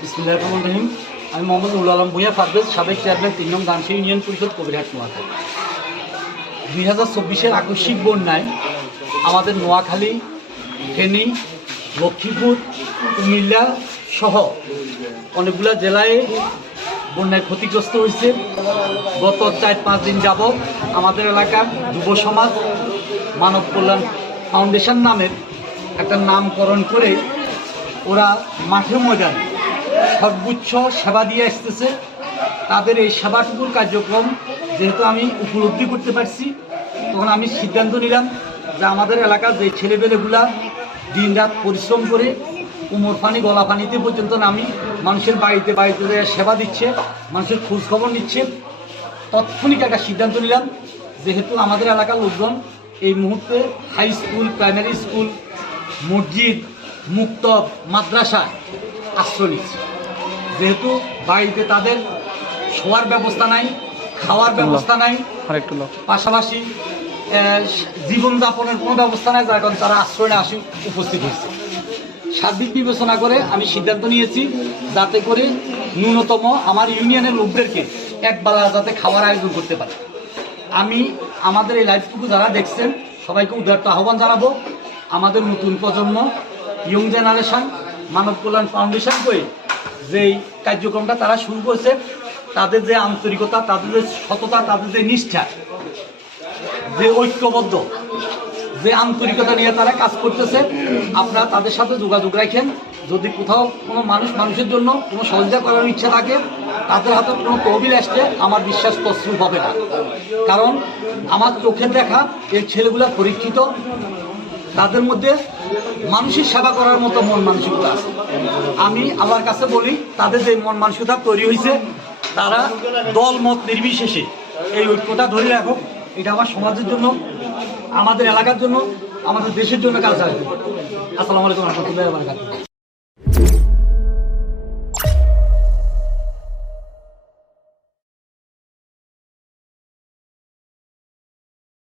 বিসমিল্লাহির রহমানির রহিম। আমি মোহাম্মদ উল আলম ভূঁইয়া পারভেজ, সাবেক চেয়ারম্যান ৩ নং গাংনী ইউনিয়ন পরিষদ কবিরহাট নোয়াখালী। 2024-এর আকস্মিক বন্যায় আমাদের নোয়াখালী, ফেনী, লক্ষ্মীপুর, কুমিল্লা সহ অনেকগুলো জেলায় বন্যায় ক্ষতিগ্রস্ত হয়েছে। গত 4-5 দিন যাবৎ আমাদের এলাকার যুব সমাজ মানব কল্যাণ ফাউন্ডেশন নামের একটা নামকরণ করে ওরা মাঠের ময়দানে সর্বোচ্চ সেবা দিয়ে আসতেছে। তাদের এই সেবাটুকুর কার্যক্রম যেহেতু আমি উপলব্ধি করতে পারছি, তখন আমি সিদ্ধান্ত নিলাম যে আমাদের এলাকার যে ছেলেপেলেগুলা দিন রাত পরিশ্রম করে কোমর পানি গলা পানিতে পর্যন্ত নামি মানুষের বাড়িতে বাড়িতে সেবা দিচ্ছে, মানুষের খোঁজ খবর নিচ্ছে, তৎক্ষণিক একটা সিদ্ধান্ত নিলাম যেহেতু আমাদের এলাকার লোকজন এই মুহূর্তে হাই স্কুল, প্রাইমারি স্কুল, মসজিদ, মুক্তব, মাদ্রাসায় আশ্রয় নিচ্ছে। যেহেতু বাড়িতে তাদের শোয়ার ব্যবস্থা নাই, খাওয়ার ব্যবস্থা নাই, পাশাপাশি জীবনযাপনের কোনো ব্যবস্থা নাই, যার কারণে তারা আশ্রয়ে আসে উপস্থিত হয়েছে। সার্বিক বিবেচনা করে আমি সিদ্ধান্ত নিয়েছি যাতে করে ন্যূনতম আমার ইউনিয়নের লোকদেরকে একবেলা যাতে খাওয়ার আয়োজন করতে পারে। আমি আমাদের এই লাইভটুকু যারা দেখছেন সবাইকে উদারত আহ্বান জানাবো, আমাদের নতুন প্রজন্ম, ইয়ং জেনারেশন, মানব কল্যাণ ফাউন্ডেশন করে যেই কার্যক্রমটা তারা শুরু করছে, তাদের যে আন্তরিকতা, তাদের যে সততা, তাদের যে নিষ্ঠা, যে ঐক্যবদ্ধ, যে আন্তরিকতা নিয়ে তারা কাজ করতেছে, আপনারা তাদের সাথে যোগাযোগ রাখেন। যদি কোথাও কোনো মানুষের জন্য কোনো সহযোগিতা করার ইচ্ছা থাকে, তাদের হাতে কোনো তহবিল আসলে আমার বিশ্বাস তছরূপ হবে না। কারণ আমার চোখে দেখা এই ছেলেগুলা পরীক্ষিত, তাদের মধ্যে মানুষের সেবা করার মতো মন মানসিকতা আছে। আমি আল্লাহর কাছে বলি, তাদের যে মন মানসিকতা তৈরি হয়েছে, তারা দল মত নির্বিশেষে এই ঐক্যটা ধরে রাখো। এটা আমার সমাজের জন্য, আমাদের এলাকার জন্য, আমাদের দেশের জন্য কাজ আসবে। আসসালামু আলাইকুম ওয়া রাহমাতুল্লাহি ওয়া বারাকাতুহু।